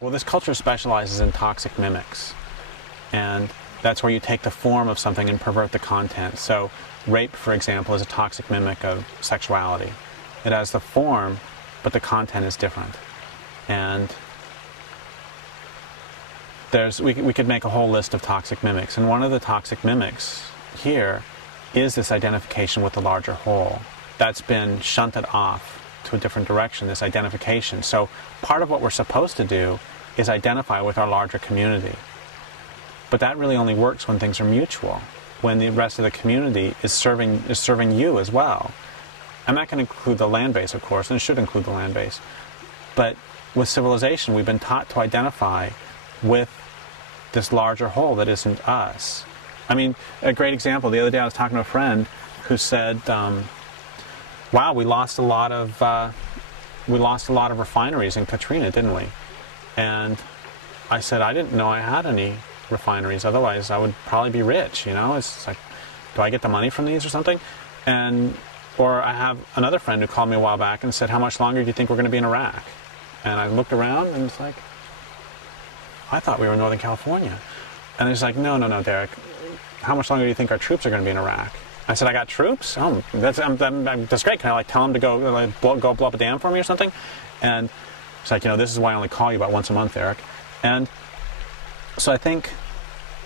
Well, this culture specializes in toxic mimics, and that's where you take the form of something and pervert the content. So rape, for example, is a toxic mimic of sexuality. It has the form, but the content is different. And we could make a whole list of toxic mimics, and one of the toxic mimics here is this identification with the larger whole. That's been shunted off to a different direction, this identification. So part of what we're supposed to do is identify with our larger community. But that really only works when things are mutual, when the rest of the community is serving you as well. And that can include the land base, of course, and it should include the land base. But with civilization, we've been taught to identify with this larger whole that isn't us. I mean, a great example, the other day I was talking to a friend who said, wow, we lost a lot of refineries in Katrina, didn't we? And I said, I didn't know I had any refineries, otherwise I would probably be rich, you know? It's like, do I get the money from these or something? Or I have another friend who called me a while back and said, how much longer do you think we're going to be in Iraq? And I looked around and it's like, I thought we were in Northern California. And he's like, no, Derek, how much longer do you think our troops are going to be in Iraq? I said, I got troops? Oh, that's great. Can I tell them to go blow up a dam for me or something? And it's like, this is why I only call you about once a month, Eric. And so I think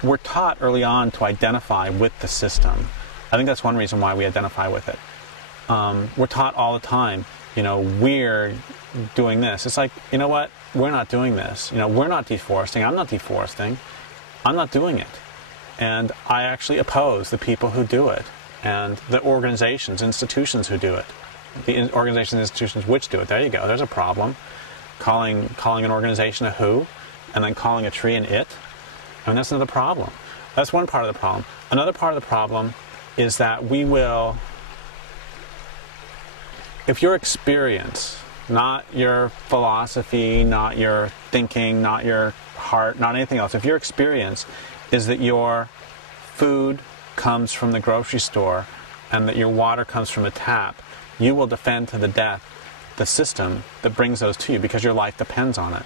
we're taught early on to identify with the system. I think that's one reason why we identify with it. We're taught all the time, we're doing this. It's like, you know what? We're not doing this. We're not deforesting. I'm not deforesting. I'm not doing it. And I actually oppose the people who do it, and the organizations, institutions who do it. The organizations and institutions which do it. There you go. There's a problem. Calling an organization a who, and then calling a tree an it. I mean, that's another problem. That's one part of the problem. Another part of the problem is that we will, if your experience, not your philosophy, not your thinking, not your heart, not anything else, if your experience is that your food comes from the grocery store and that your water comes from a tap, you will defend to the death the system that brings those to you because your life depends on it.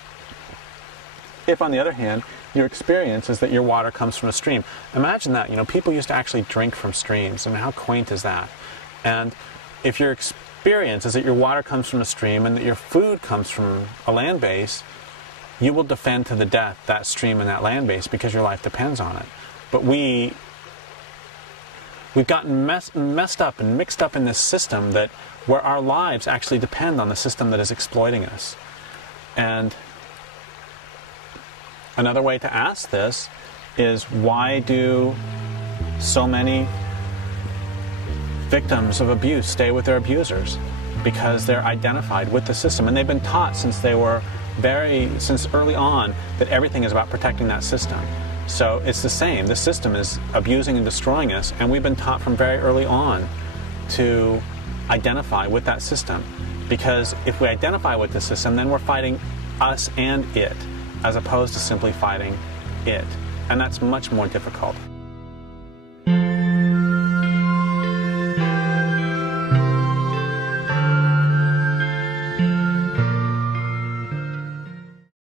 If, on the other hand, your experience is that your water comes from a stream, imagine that. People used to actually drink from streams. I mean, how quaint is that? And if your experience is that your water comes from a stream and that your food comes from a land base, you will defend to the death that stream and that land base because your life depends on it. But we've gotten messed up and mixed up in this system where our lives actually depend on the system that is exploiting us. And another way to ask this is, why do so many victims of abuse stay with their abusers? Because they're identified with the system, and they've been taught since early on that everything is about protecting that system. So it's the same. The system is abusing and destroying us, and we've been taught from very early on to identify with that system. Because if we identify with the system, then we're fighting us and it, as opposed to simply fighting it. And that's much more difficult.